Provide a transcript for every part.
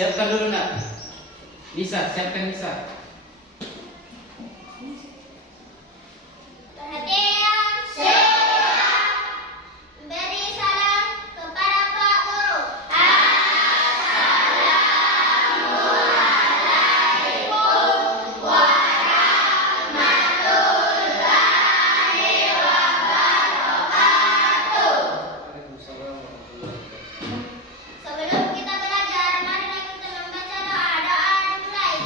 Siapkan dulu nak. Nisa, siapkan Nisa. Perhatian, siap. Beri salam kepada Pak Guru. Assalamualaikum warahmatullahi wabarakatuh. Sebelum kita belajar, marilah kita membaca doa dimulai.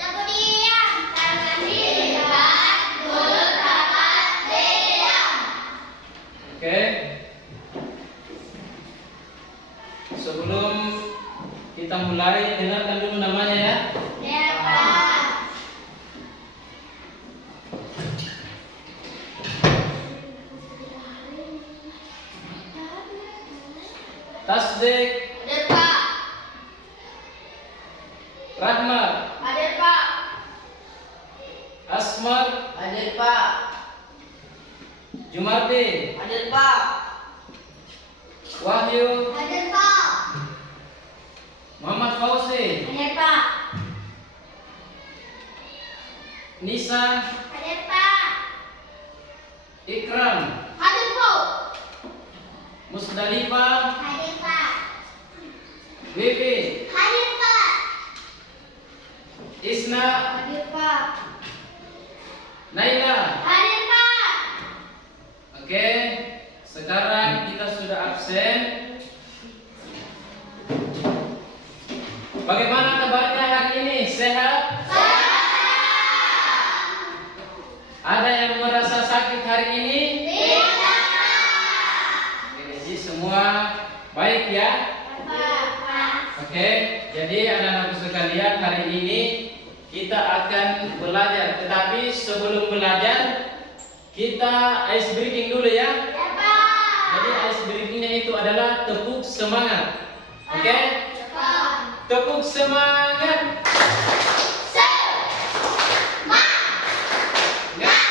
Kemudian tangan diikat, mulut rapat, diam. Oke. Sebelum kita mulai, dengarkan dulu namanya ya. Ya, Pak. Tasdik, Hadir, Pak. Rahmat, Hadir, Pak. Asmar, Hadir Pak, Jumardi, hadir Pak, Wahyu, Hadir, Pak. Muhammad Fauzi, Hadir, Pak. Nisa, Hadir, Pak. Ikram, Hadir, Bu. Musdalifah, Hadir, Pak. Wiwi, Hadir, Pak. Isna, Hadir, Pak. Naila. Hadir, Pak. Oke, sekarang kita sudah absen. Bagaimana kabarnya hari ini? Sehat? Ada yang merasa sakit hari ini? Tidak. Oke, jadi semua baik ya? Pak. Oke, jadi anak-anak sekalian, hari ini kita akan belajar. Tetapi sebelum belajar, kita ice breaking dulu ya. Ya, Pak. Jadi ice breakingnya itu adalah tepuk semangat. Oke? Pak. Tepuk semangat. Enggak?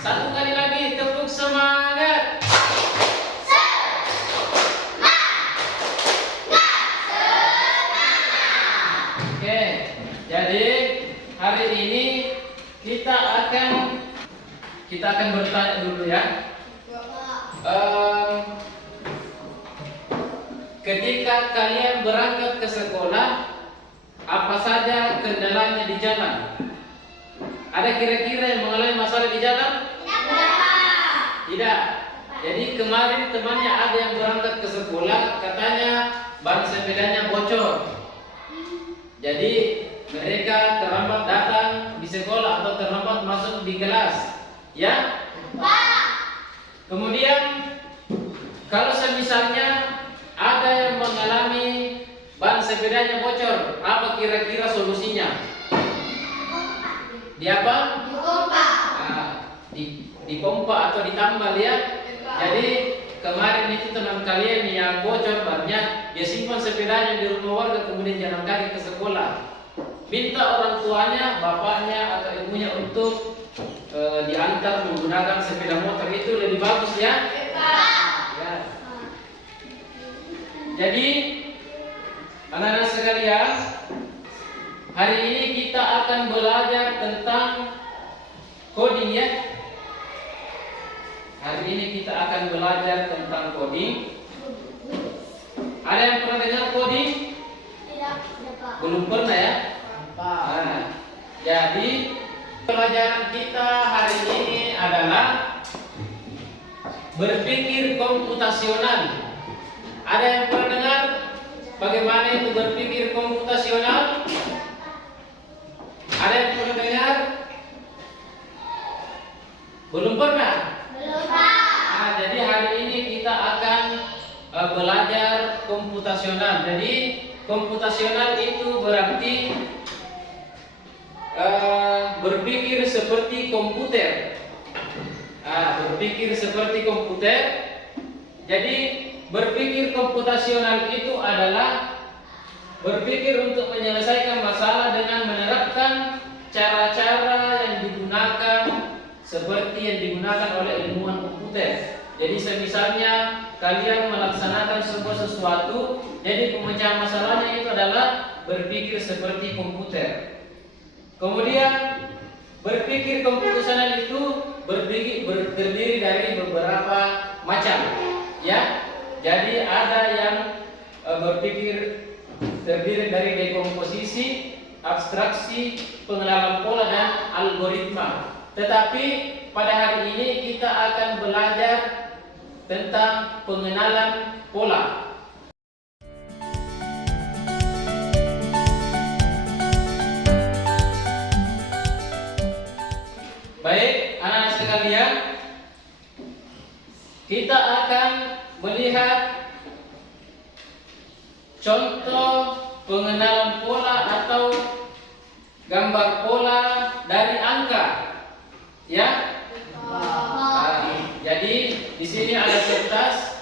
Satu kali lagi, tepuk semangat. Oke, jadi hari ini kita akan bertanya dulu ya. Ketika kalian berangkat ke sekolah, apa saja kendalanya di jalan? Ada kira-kira yang mengalami masalah di jalan? Tidak. Jadi kemarin temannya ada yang berangkat ke sekolah, katanya ban sepedanya bocor. Jadi mereka terlambat datang di sekolah atau terlambat masuk di kelas, ya? Kemudian kalau semisalnya ada yang mengalami ban sepedanya bocor, apa kira-kira solusinya? Di apa? Nah, dipompa atau ditambal ya. Jadi kemarin itu teman kalian yang bocor bannya, dia simpan sepedanya di rumah warga, kemudian jalan kaki ke sekolah. Minta orang tuanya, bapaknya atau ibunya untuk diantar menggunakan sepeda motor, itu lebih bagus ya. Ya. Jadi anak-anak sekalian, hari ini kita akan belajar tentang coding ya. Hari ini kita akan belajar tentang coding. Ada yang pernah dengar coding? Belum pernah ya? Nah, jadi pelajaran kita hari ini adalah berpikir komputasional. Ada yang pernah dengar bagaimana itu berpikir komputasional? Ada yang pernah dengar? Belum pernah? Belum, Pak. Nah, jadi hari ini kita akan belajar komputasional. Jadi komputasional itu berarti berpikir seperti komputer. Berpikir seperti komputer. Jadi berpikir komputasional itu adalah berpikir untuk menyelesaikan masalah dengan menerapkan cara-cara yang digunakan seperti yang digunakan oleh ilmuwan komputer. Jadi semisalnya kalian melaksanakan sebuah sesuatu, jadi pemecahan masalahnya itu adalah berpikir seperti komputer. Kemudian berpikir komputasional itu terdiri dari beberapa macam, ya. Jadi ada yang berpikir terdiri dari dekomposisi, abstraksi, pengenalan pola dan algoritma. Tetapi pada hari ini kita akan belajar tentang pengenalan pola. Baik, anak-anak sekalian, kita akan melihat contoh pengenalan pola atau gambar pola dari angka, ya. Jadi di sini ada kertas.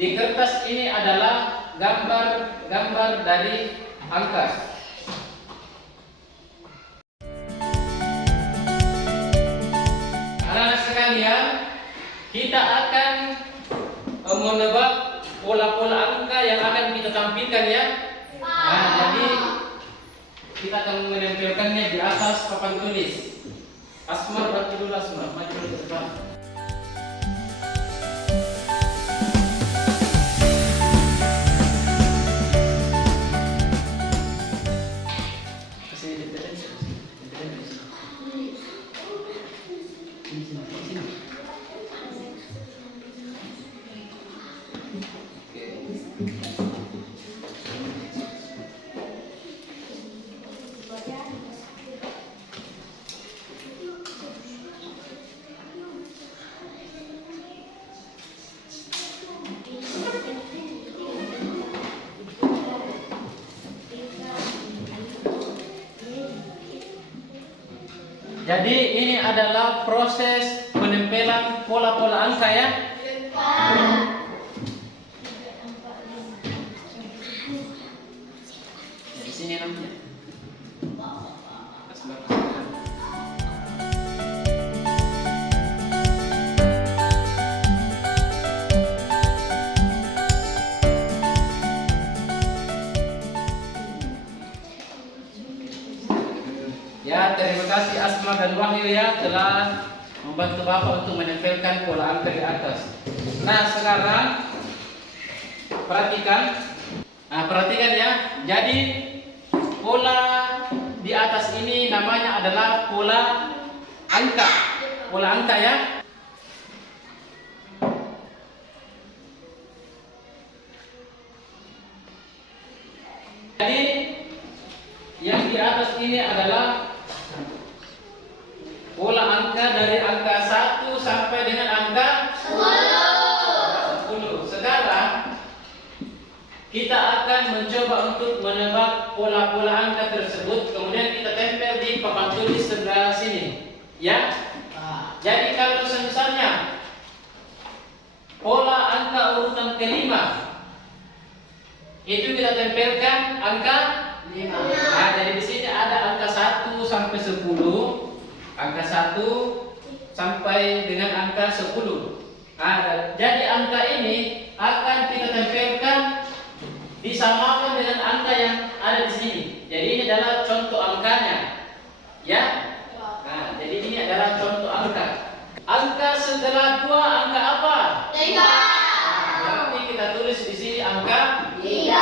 Di kertas ini adalah gambar dari angka. Anak-anak sekalian, kita akan menebak pola-pola angka yang akan kita tampilkan, ya. Nah, jadi kita akan menempelkannya di atas papan tulis. Asmar, bantu dulu Asmar, maju ke depan. Jadi ini adalah proses penempelan pola-pola angka, ya. Di sini namanya. Ya, terima kasih Asma dan Wahyu, ya, telah membantu Bapak untuk menempelkan pola angka di atas. Nah, sekarang perhatikan. Perhatikan, ya. Jadi pola di atas ini namanya adalah pola angka. Pola angka, ya. Jadi yang di atas ini adalah pola angka dari angka 1 sampai dengan angka 10. Sekarang kita akan mencoba untuk menebak pola-pola angka tersebut, kemudian kita tempel di papan tulis sebelah sini, ya. Jadi kalau misalnya pola angka urutan kelima itu kita tempelkan angka 5. Nah, jadi di sini ada angka 1 sampai 10, angka 1 sampai dengan angka 10. Nah, jadi angka ini akan kita tempelkan disamakan dengan angka yang ada di sini. Jadi ini adalah contoh angkanya, ya. Nah, jadi ini adalah contoh angka. Angka setelah 2 angka apa? 3. Berarti kita tulis di sini angka 3.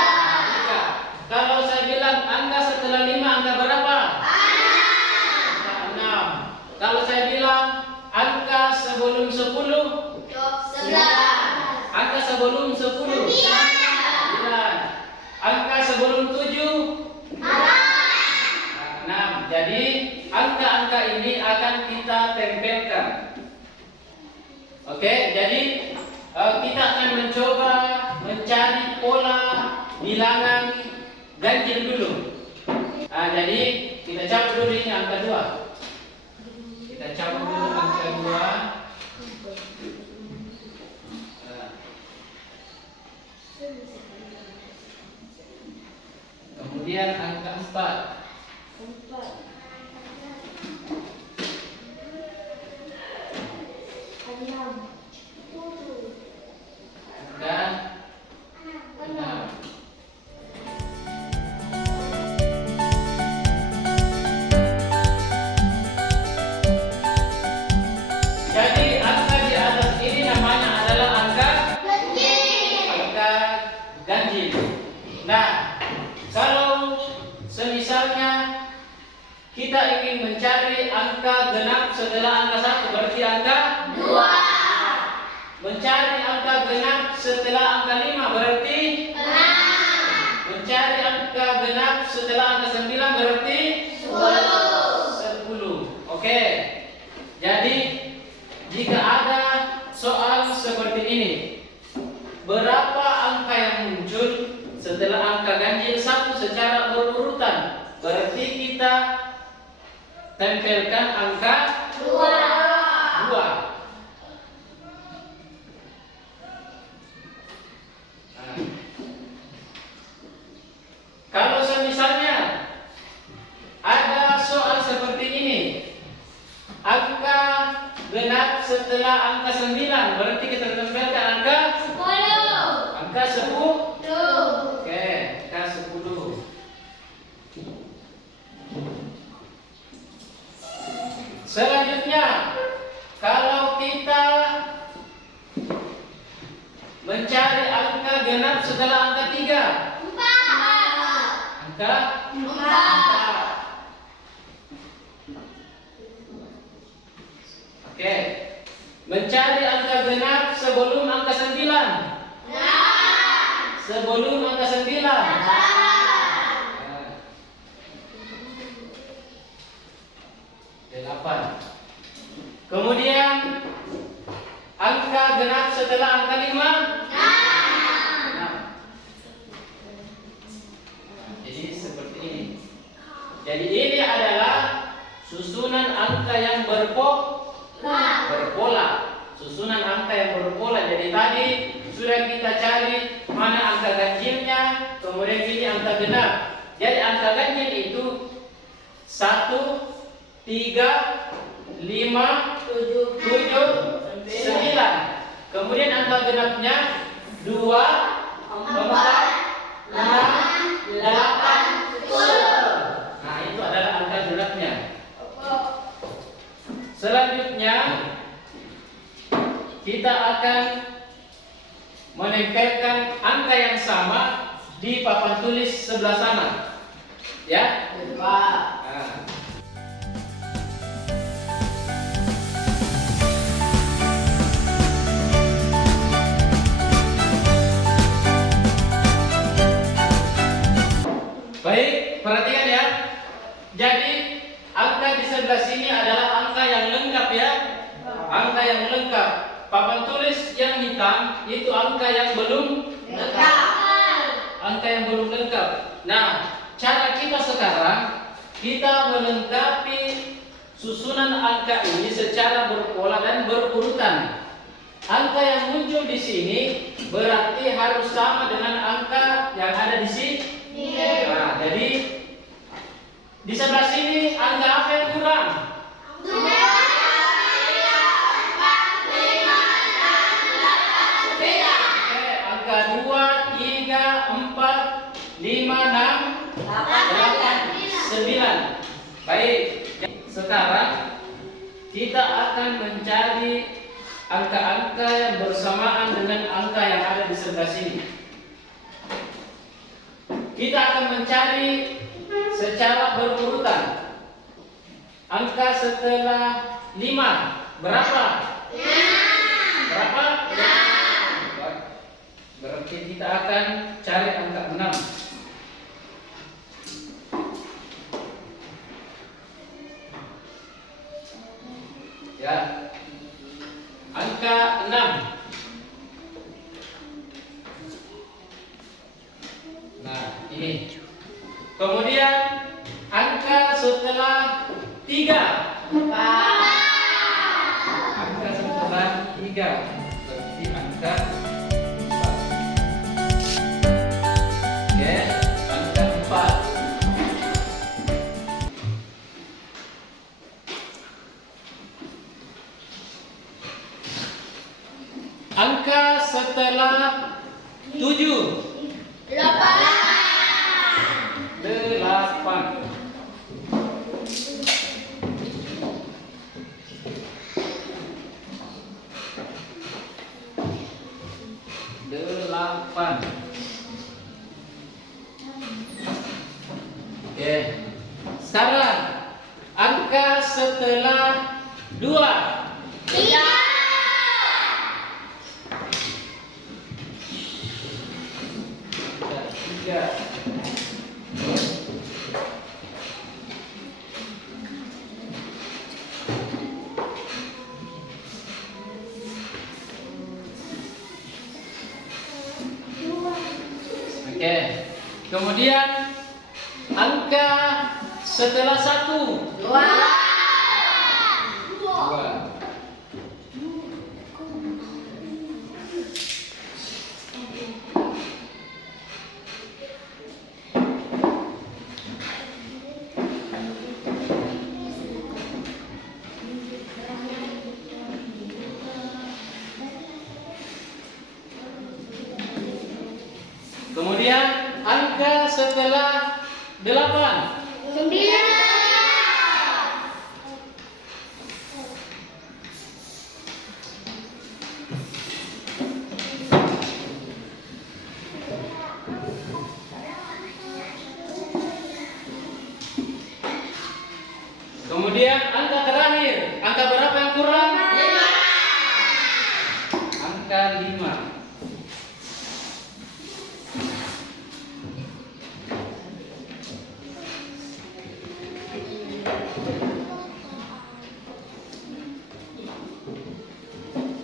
Kalau saya bilang angka setelah 5 angka berapa? 6. Kalau saya bilang angka sebelum 10? 11. Angka sebelum 10? 9. Angka sebelum 7? 6. Jadi angka-angka ini akan kita tempelkan. Oke, jadi kita akan mencoba mencari pola bilangan ganjil dulu. Jadi kita cabut dulu ini angka 2. Kita cabut dulu angka 2. Kemudian angka 4. Dan 6. Jadi angka di atas ini namanya adalah angka ganjil. Nah, kalau semisalnya kita ingin mencari angka genap setelah angka 1, berarti angka 2. Mencari angka genap setelah angka 5, berarti 6. Mencari angka genap setelah angka 9, berarti 10. Oke. Jadi jika ada soal seperti ini, berapa angka yang muncul setelah angka ganjil 1 secara berurutan, berarti kita tempelkan angka 2. Kalau semisalnya ada soal seperti ini, angka genap setelah angka 9, berarti kita tempelkan angka 10. Oke, angka 10. Selanjutnya, kalau kita mencari angka genap setelah angka 3, angka 4. Oke. Mencari angka genap sebelum angka 9. Sebelum angka 9. 8. Kemudian angka genap setelah angka 5. 6. Jadi seperti ini. Jadi ini adalah susunan angka yang berpola. Susunan angka yang berpola. Jadi tadi sudah kita cari mana angka ganjilnya, kemudian ini angka genap. Jadi angka ganjil itu 1, 3, 5, 7, 9. Kemudian angka genapnya 2, 4, 6, 8, 10. Nah, itu adalah angka genapnya. Selanjutnya kita akan menempelkan angka yang sama di papan tulis sebelah sana. Ya? Nah. Baik, perhatikan ya. Jadi angka di sebelah sini adalah angka yang lengkap ya. Angka yang lengkap. Papan tulis yang hitam itu angka yang belum lengkap. Angka yang belum lengkap. Nah, cara kita sekarang kita melengkapi susunan angka ini secara berpola dan berurutan. Angka yang muncul di sini berarti harus sama dengan angka yang ada di sini. Nah, jadi di sebelah sini angka apa yang kurang? 2, 4, 5, 6, 8, 9. Oke, angka 2, 3, 4, 5, 6, 8, 9. Baik, sekarang kita akan mencari angka-angka yang bersamaan dengan angka yang ada di sebelah sini. Kita akan mencari secara berurutan. Angka setelah 5 berapa? 6. Berapa? 6. Berarti kita akan cari angka 6. Ya. Angka angka 6. Nah, ini. Kemudian angka setelah 3. Angka setelah 3. Berarti angka 4. Oke, angka 4. Angka setelah 7. 8. Oke. Sekarang angka setelah 2. 3. Oke. Kemudian angka setelah 1. 2. Kemudian angka setelah 8. 9. Kemudian angka terakhir, angka berapa yang kurang? 5. Angka 5.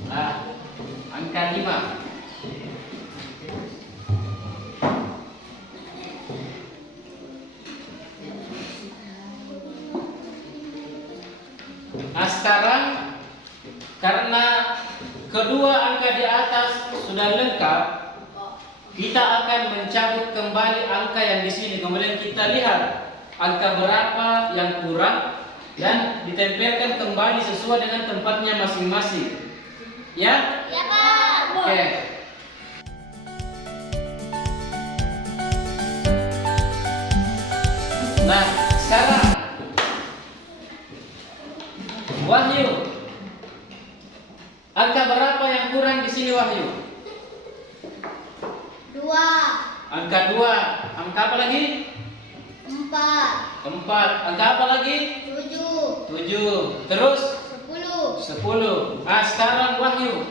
Nah, angka 5. Nah, sekarang karena kedua angka di atas sudah lengkap, kita akan mencabut kembali angka yang di sini. Kemudian kita lihat angka berapa yang kurang dan ditempelkan kembali sesuai dengan tempatnya masing-masing. Ya? Ya, Pak. Oke. Nah, sekarang Wahyu, angka berapa yang kurang di sini Wahyu? 2. Angka 2. Angka apa lagi? 4. 4. Angka apa lagi? 7. 7. Terus 10. 10. Nah, sekarang Wahyu,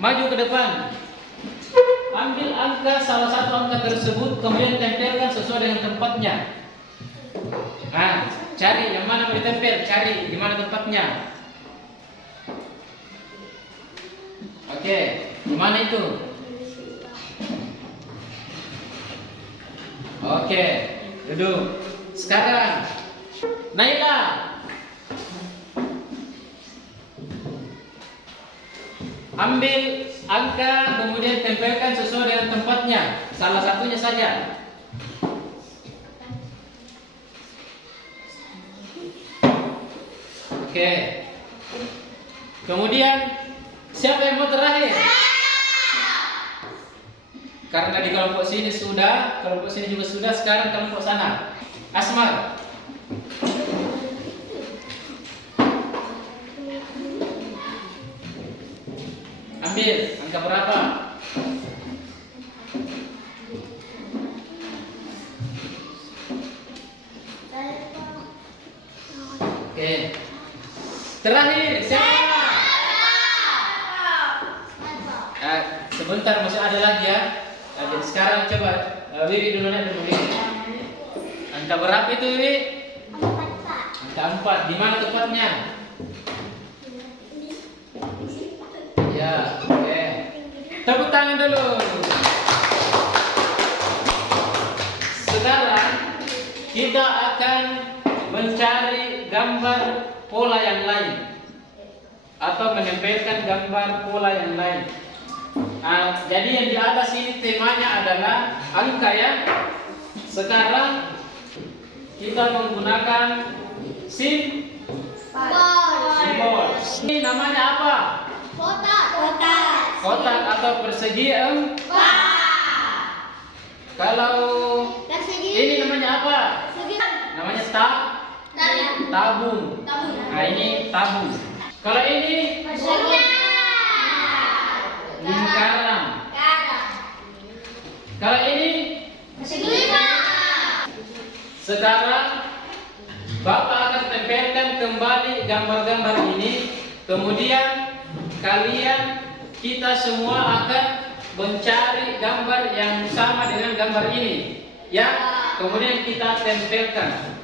maju ke depan. Ambil angka salah satu angka tersebut, kemudian tempelkan sesuai dengan tempatnya. Nah, cari yang mana mau ditempel, cari di mana tempatnya. Oke, di mana itu? Oke, duduk. Sekarang Naila, ambil angka kemudian tempelkan sesuai dengan tempatnya, salah satunya saja. Oke. Kemudian siapa yang mau terakhir? Karena di kelompok sini sudah, kelompok sini juga sudah, sekarang kelompok sana. Asmar. Ambil angka berapa? Oke. Terakhir siapa? Sebentar masih ada lagi ya. Jadi sekarang coba Wiwi dulu dulu Wiwi. Angka berapa itu Wiwi? 4, Pak. Angka 4. Di mana tempatnya? dulu. Sekarang kita akan mencari gambar pola yang lain atau menempelkan gambar pola yang lain. Jadi yang di atas ini temanya adalah angka ya. Sekarang kita menggunakan simbol. Ini namanya apa? Kotak atau persegi empat. Kalau ini namanya apa? Namanya tabung. Nah ini tabung. Kalau ini lingkaran. Kalau ini sekarang Bapak akan tempelkan kembali gambar-gambar ini. Kemudian kita semua akan mencari gambar yang sama dengan gambar ini, ya. Kemudian kita tempelkan.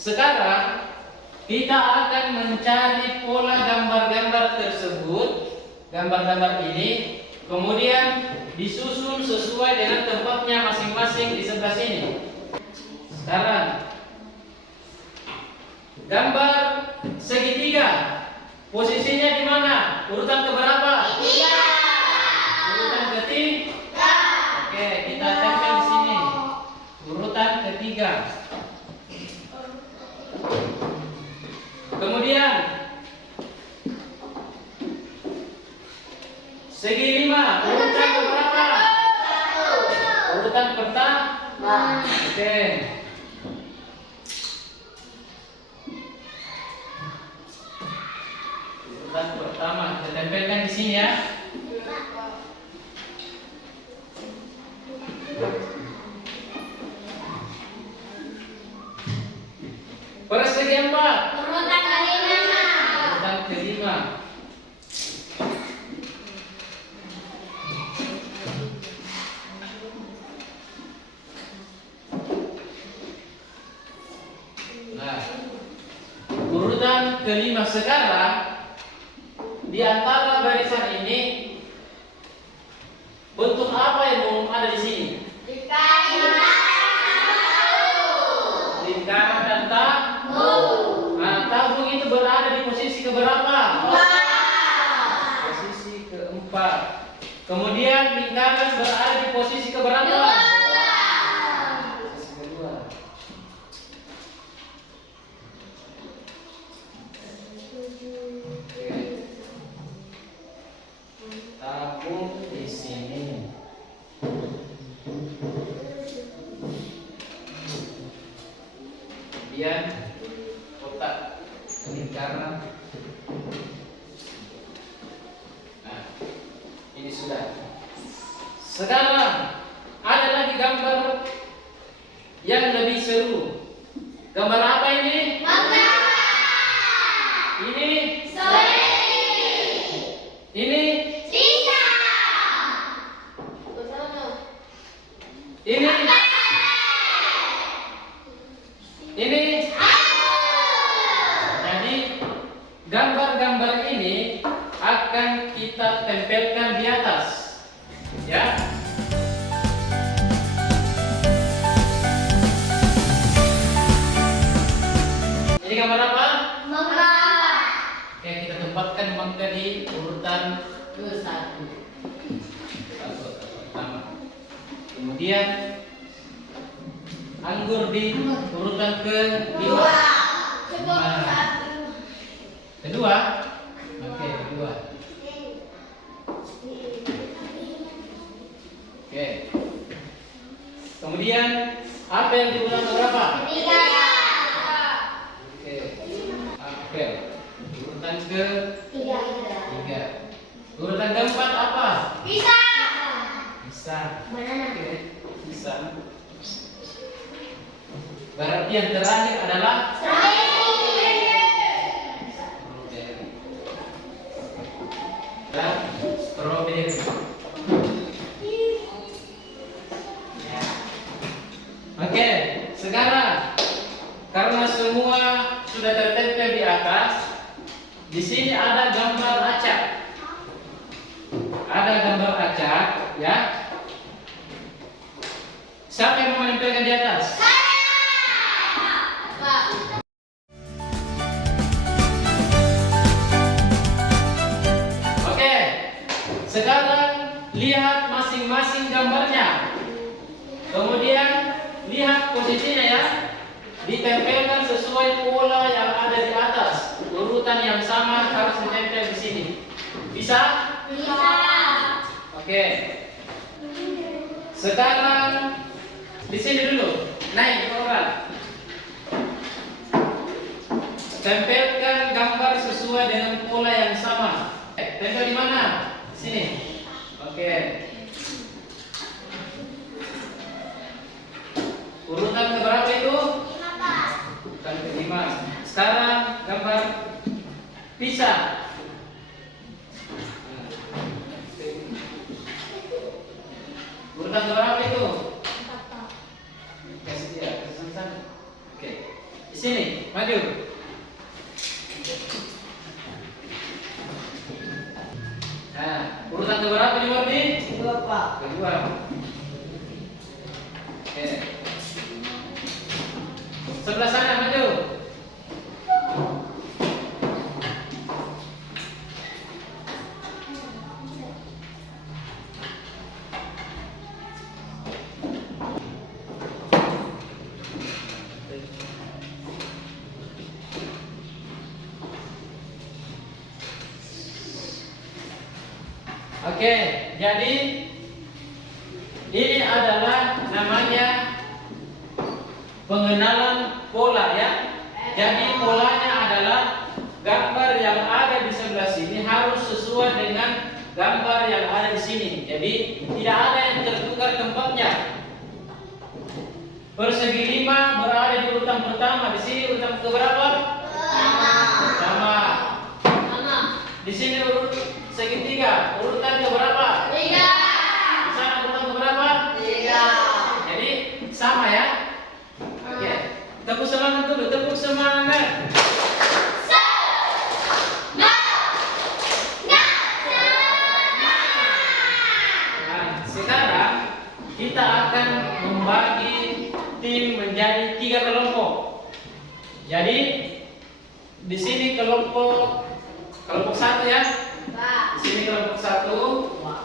Sekarang kita akan mencari pola gambar-gambar tersebut, gambar-gambar ini, kemudian disusun sesuai dengan tempatnya masing-masing di sebelah sini. Sekarang gambar segitiga, posisinya di mana? Urutan keberapa? Urutan ketiga. Oke, kita tempel di sini. Urutan ketiga. Kemudian segi lima, urutan berapa? Urutan pertama. Oke. Urutan pertama kita tempelkan di sini ya. Persegi empat. Urutan kelima. Nah, urutan kelima. Sekarang di antara barisan ini bentuk apa yang mau ada di sini? Lingkaran dan tabung. Nah, tabung itu berada di posisi keberapa? Posisi keempat. Kemudian lingkaran berada di posisi keberapa? Posisi kedua. Oke. Tabung di sini. Kemudian kotak lingkaran. Nah, ini sudah. Sekarang ada lagi gambar yang lebih seru. Gambar apa ini? Ini ini ini. Jadi gambar-gambar ini akan kita tempelkan di atas, ya. Ini gambar apa? Oke, kita tempatkan mangga di urutan ke-1. Pertama. Kemudian anggur di urutan ke-5. Kedua. Oke, kedua. Oke. Kemudian apa yang di urutan keberapa? Oke. Apel. Urutan ke-3. Urutan keempat apa? Pisang. Oke, pisang. Berarti yang terakhir adalah strawberry. Dan strawberry. Ya. ada gambar acak, ya. Siapa yang mau menempelkan di atas? Oke, sekarang lihat masing-masing gambarnya. Kemudian lihat posisinya ya. Ditempelkan sesuai pola yang ada di atas. Urutan yang sama harus ditempel di sini. Bisa? Bisa. Oke. Sekarang di sini dulu. Naik ke orang. Tempelkan gambar sesuai dengan pola yang sama. Tempel di mana? Di sini. Oke. Urutan keberapa itu? 5, Pak. Urutan kelima. Sekarang gambar pisah. Urutan keberapa itu? 4, Pak. Kasih dia, kasih sana. Oke. Di sini, maju. Nah, urutan keberapa di Wardi? 2, Pak. Kedua. Oke. Sebelah sana maju. Oke, jadi ini adalah namanya pengenalan pola ya. Jadi polanya adalah gambar yang ada di sebelah sini harus sesuai dengan gambar yang ada di sini. Jadi tidak ada yang tertukar tempatnya. Persegi 5 berada di urutan pertama. Di sini urutan keberapa? Pertama. Di sini urut segitiga. Urutan keberapa? 3. Di sana urutan keberapa? 3. Jadi sama ya. Oke. Tepuk semangat dulu. Tepuk semangat. Nah, sekarang kita akan membagi tim menjadi 3 kelompok. Jadi di sini kelompok 1 ya. Di sini kelompok 1,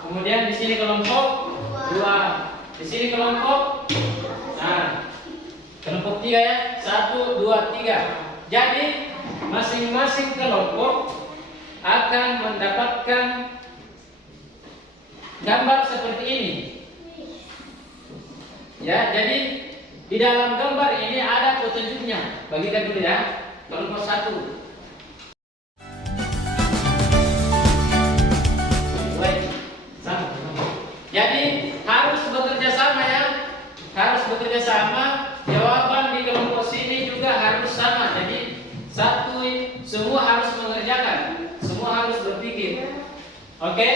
kemudian di sini kelompok 2, di sini kelompok, nah, kelompok 3 ya, 1, 2, 3. Jadi masing-masing kelompok akan mendapatkan gambar seperti ini. Ya, jadi di dalam gambar ini ada petunjuknya. Bagikan dulu ya. Kelompok 1. Jadi harus bekerja sama ya, harus bekerja sama. Jawaban di kelompok sini juga harus sama. Jadi satu, semua harus mengerjakan, semua harus berpikir. Oke?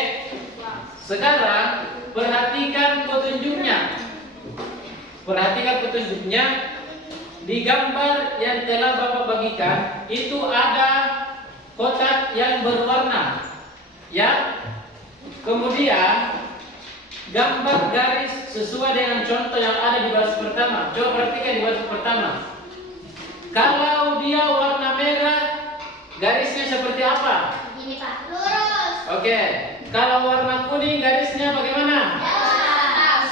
Sekarang perhatikan petunjuknya. Perhatikan petunjuknya di gambar yang telah Bapak bagikan. Itu ada kotak yang berwarna, ya. Kemudian gambar garis sesuai dengan contoh yang ada di baris pertama. Coba perhatikan di baris pertama. Kalau dia warna merah, garisnya seperti apa? Ini, Pak. Lurus. Oke. Kalau warna kuning, garisnya bagaimana? Atas.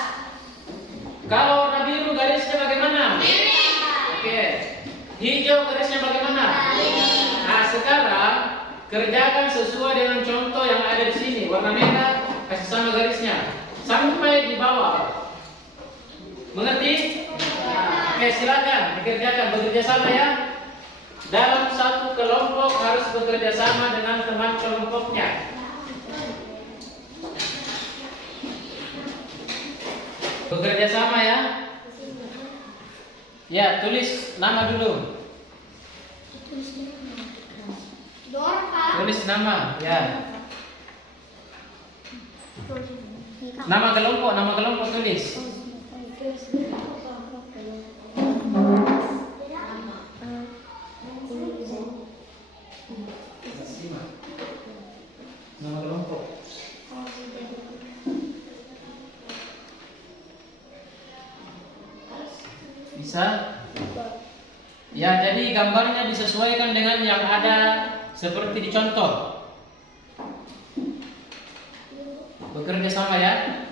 Kalau warna biru, garisnya bagaimana? Kiri. Oke. Hijau, garisnya bagaimana? Nah, sekarang kerjakan sesuai dengan contoh yang ada di sini. Warna merah, kasih sama garisnya sampai di bawah. Mengerti? Oke, silakan dikerjakan, bekerja sama ya. Dalam satu kelompok harus bekerja sama dengan teman kelompoknya. Bekerja sama ya. Ya, tulis nama dulu. Dorka. Tulis nama, ya. Nama kelompok tulis. Nama kelompok. Bisa? Ya, jadi gambarnya disesuaikan dengan yang ada seperti di contoh. Bekerja sama ya.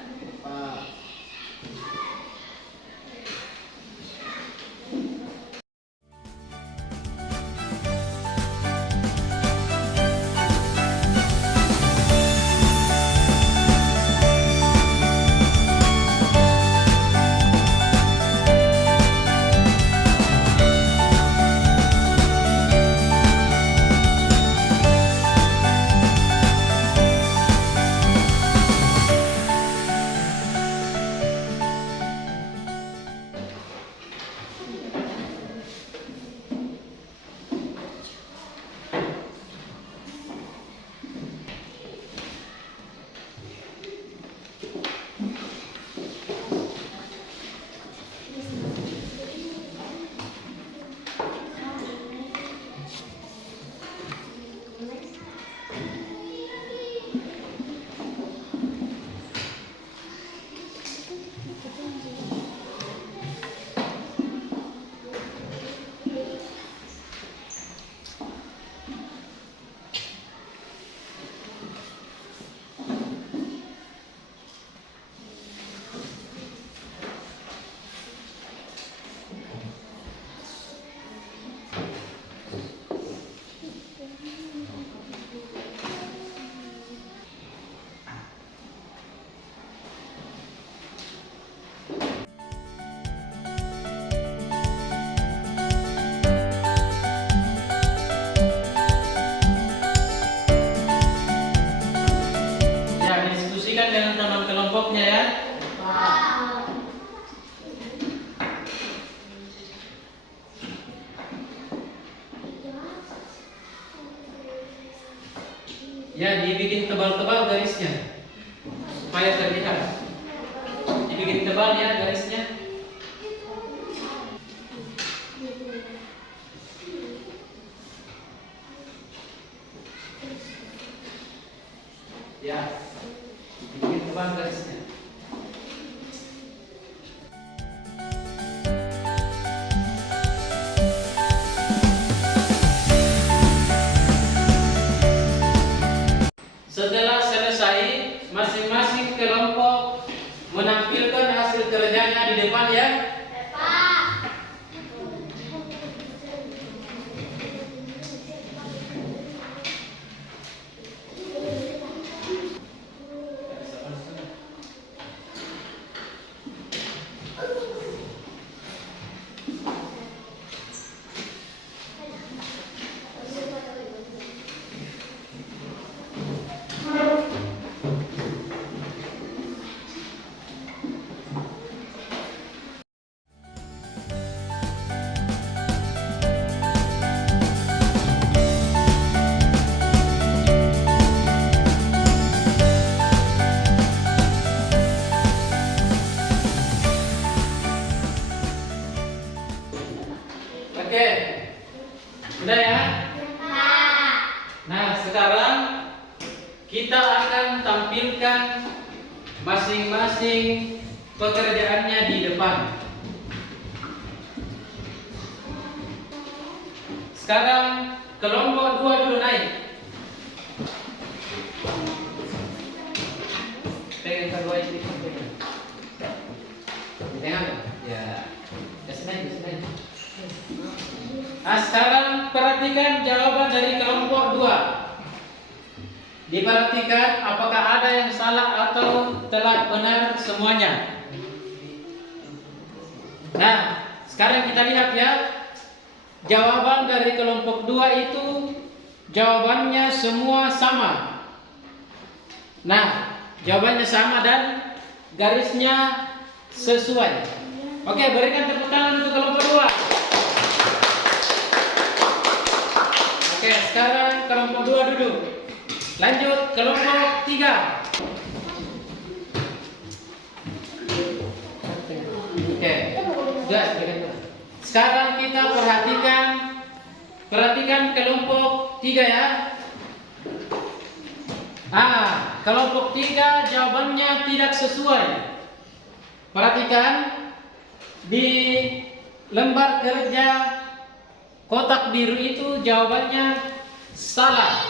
Ya, diskusikan dengan teman kelompoknya ya. Ya, dibikin tebal-tebal garisnya supaya terlihat. Dibikin tebal ya garisnya. Ya, dibikin tebal garisnya. Setelah selesai, masing-masing kelompok menampilkan hasil kerjanya di depan ya. Oke, udah ya. Nah, sekarang kita akan tampilkan masing-masing pekerjaannya di depan. Sekarang kelompok 2 dulu naik. Pegang kedua ini. Pegang. Ya. Senang. Nah, sekarang perhatikan jawaban dari kelompok 2. Diperhatikan apakah ada yang salah atau telah benar semuanya. Nah, sekarang kita lihat ya. Jawaban dari kelompok 2 itu jawabannya semua sama. Nah, jawabannya sama dan garisnya sesuai. Oke, berikan tepuk tangan untuk kelompok 2. Oke, sekarang kelompok 2 dulu. Lanjut kelompok 3. Oke, sudah. Sekarang kita perhatikan kelompok 3 ya. Kelompok 3 jawabannya tidak sesuai. Perhatikan di lembar kerja kotak biru itu jawabannya salah.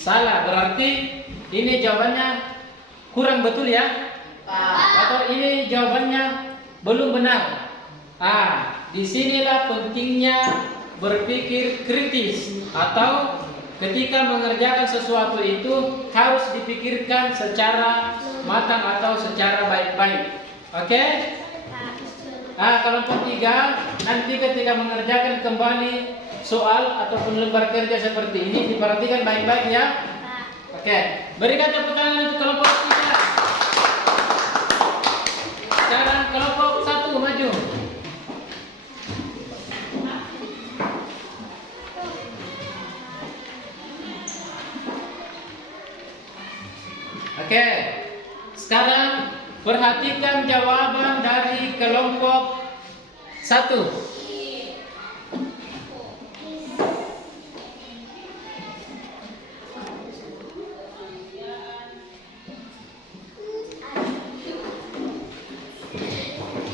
Salah, berarti ini jawabannya kurang betul ya? Atau ini jawabannya belum benar? Disinilah pentingnya berpikir kritis, atau ketika mengerjakan sesuatu itu harus dipikirkan secara matang atau secara baik-baik. Oke? Kelompok 3 nanti ketika mengerjakan kembali soal ataupun lembar kerja seperti ini diperhatikan baik-baik ya. Oke, berikan tepuk tangan untuk kelompok 3. Sekarang kelompok 1 maju. Oke, sekarang perhatikan jawaban dari kelompok 1.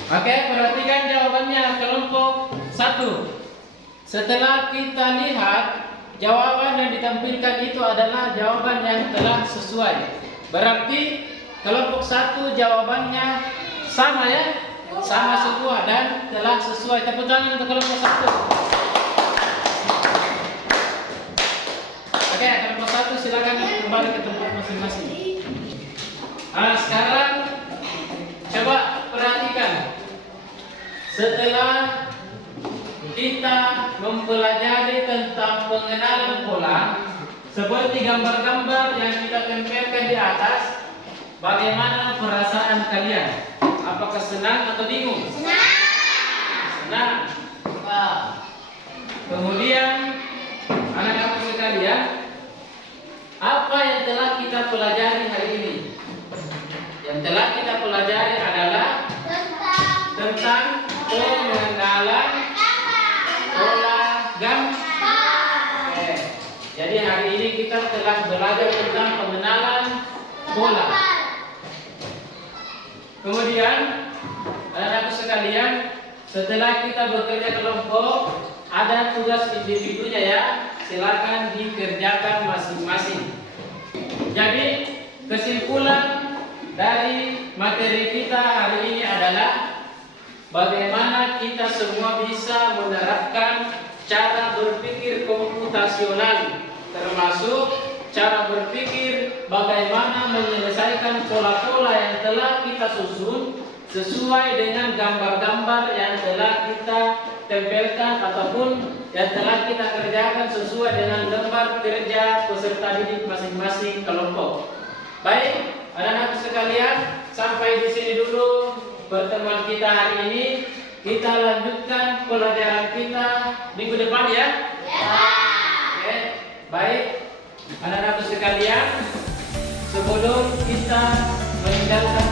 Oke, perhatikan jawabannya kelompok 1. Setelah kita lihat jawaban yang ditampilkan itu adalah jawaban yang telah sesuai. Berarti kelompok 1 jawabannya sama ya? Sama semua dan telah sesuai. Tepuk tangan untuk kelompok 1. Oke, kelompok 1 silakan kembali ke tempat masing-masing. Sekarang coba perhatikan. Setelah kita mempelajari tentang pengenalan pola seperti gambar-gambar yang kita tempelkan di atas, bagaimana perasaan kalian? Apakah senang atau bingung? Senang. Kemudian anak-anak sekalian, apa yang telah kita pelajari hari ini? Yang telah kita pelajari adalah tentang pengenalan pola gambar. Jadi hari ini kita telah belajar tentang pengenalan pola. Kemudian anak-anak sekalian, setelah kita bekerja kelompok, ada tugas individunya ya. Silakan dikerjakan masing-masing. Jadi kesimpulan dari materi kita hari ini adalah bagaimana kita semua bisa menerapkan cara berpikir komputasional, termasuk cara berpikir bagaimana menyelesaikan pola-pola yang telah kita susun sesuai dengan gambar-gambar yang telah kita tempelkan ataupun yang telah kita kerjakan sesuai dengan lembar kerja peserta didik masing-masing kelompok. Baik, anak-anak sekalian, sampai di sini dulu pertemuan kita hari ini. Kita lanjutkan pelajaran kita minggu depan ya. Oke, baik, anak-anak sekalian, sebelum kita meninggalkan